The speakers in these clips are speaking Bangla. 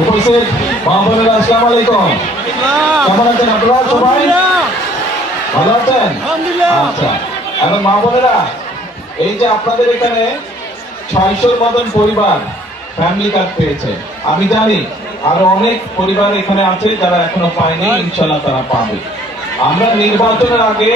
উপস্থিত মা বোনেরা, আসসালামু আলাইকুম। কেমন আছেন আপনারা সবাই? ভালো আছেন? আচ্ছা, এখন মা বোনেরা, এই যে আপনাদের এখানে 600-র মতন পরিবার ফ্যামিলি কার্ড পেয়েছে। আমি জানি আরো অনেক পরিবার এখানে আছে যারা এখনো পায়নি, ইনশাল্লাহ তারা পাবে। আমরা নির্বাচনের আগে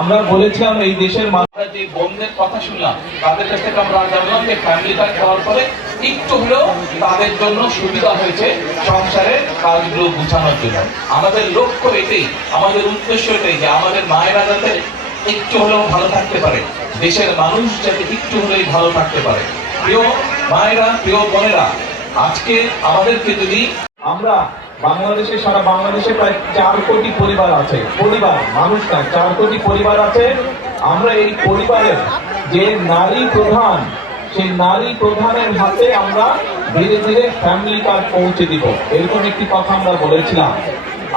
আমরা বলেছিলাম এই দেশের মানুষরা যে বোনদের কথা শুনলাম, তাদের কাছ থেকে আমরা জানলাম যে ফ্যামিলি কার্ড পাওয়ার পরে একটু হলেও তাদের জন্য সুবিধা হয়েছে সংসারের কাজগুলো গুছানোর জন্য। আমাদের লক্ষ্য এটাই, আমাদের উদ্দেশ্য এটাই যে আমাদের মায়েরা যাতে একটু হলেও ভালো থাকতে পারে, দেশের মানুষ যাতে একটু হলেই ভালো থাকতে পারে। প্রিয় মায়েরা, প্রিয় বোনেরা, আজকে আমাদেরকে যদি আমরা বাংলাদেশে, সারা বাংলাদেশে প্রায় 4 কোটি পরিবার আছে, পরিবার মানুষ না, 4 কোটি পরিবার আছে। আমরা এই পরিবারের যে নারী প্রধান, সেই নারী প্রধানের হাতে আমরা ধীরে ধীরে ফ্যামিলি কার্ড পৌঁছে দিব, এরকম একটি কথা আমরা বলেছিলাম।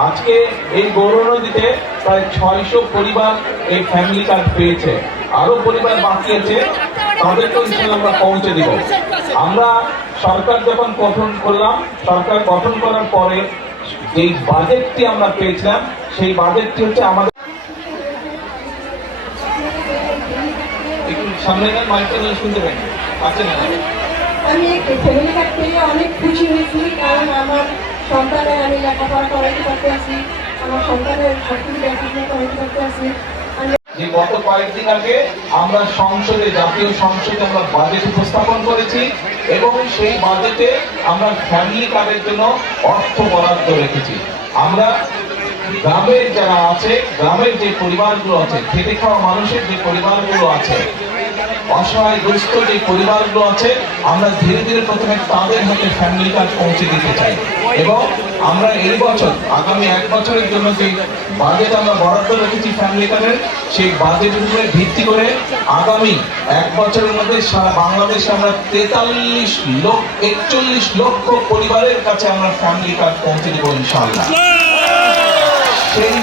আজকে এই গৌরনদীতে প্রায় 600 পরিবার এই ফ্যামিলি কার্ড পেয়েছে। আরো পরিবার বাকি আছে, তাদেরকে ইনশাআল্লাহ আমরা পৌঁছে দিব। আমরা সরকার যখন গঠন করলাম, সরকার গঠন করার পরে যেই বাজেটটি আমরা পেয়েছিলাম, সেই বাজেটটি হচ্ছে আমাদের সামনে শুনতে পাই আছে না। আমি ফ্যামিলি কার্ড পেয়ে অনেক খুশি হয়েছি, কারণ আমার সন্তানের আমি লেখাপড়া করাইতে করতে আছি, আমার সন্তানের সবকিছু দেখাশোনা করাইতে করতে আছি। যে গত কয়েকদিন আগে আমরা সংসদে, জাতীয় সংসদে আমরা বাজেট উপস্থাপন করেছি এবং সেই বাজেটে আমরা ফ্যামিলি কার্ডের জন্য অর্থ বরাদ্দ রেখেছি। আমরা গ্রামের যারা আছে, গ্রামের যে পরিবারগুলো আছে, খেটে খাওয়া মানুষের যে পরিবারগুলো আছে, অসহায় দুস্থ যে পরিবারগুলো আছে, আমরা ধীরে ধীরে প্রথমে তাদের হাতে ফ্যামিলি কার্ড পৌঁছে দিতে চাই। এবং আমরা এই বছর, আগামী 1 বছরের জন্য যে বাজেট আমরা বরাদ্দ রেখেছি ফ্যামিলি কার্ডের, সেই বাজেটের উপরে ভিত্তি করে আগামী 1 বছরের মধ্যে সারা বাংলাদেশে আমরা 41 লক্ষ পরিবারের কাছে আমরা ফ্যামিলি কার্ড পৌঁছে দেবো ইনশাআল্লাহ। সেই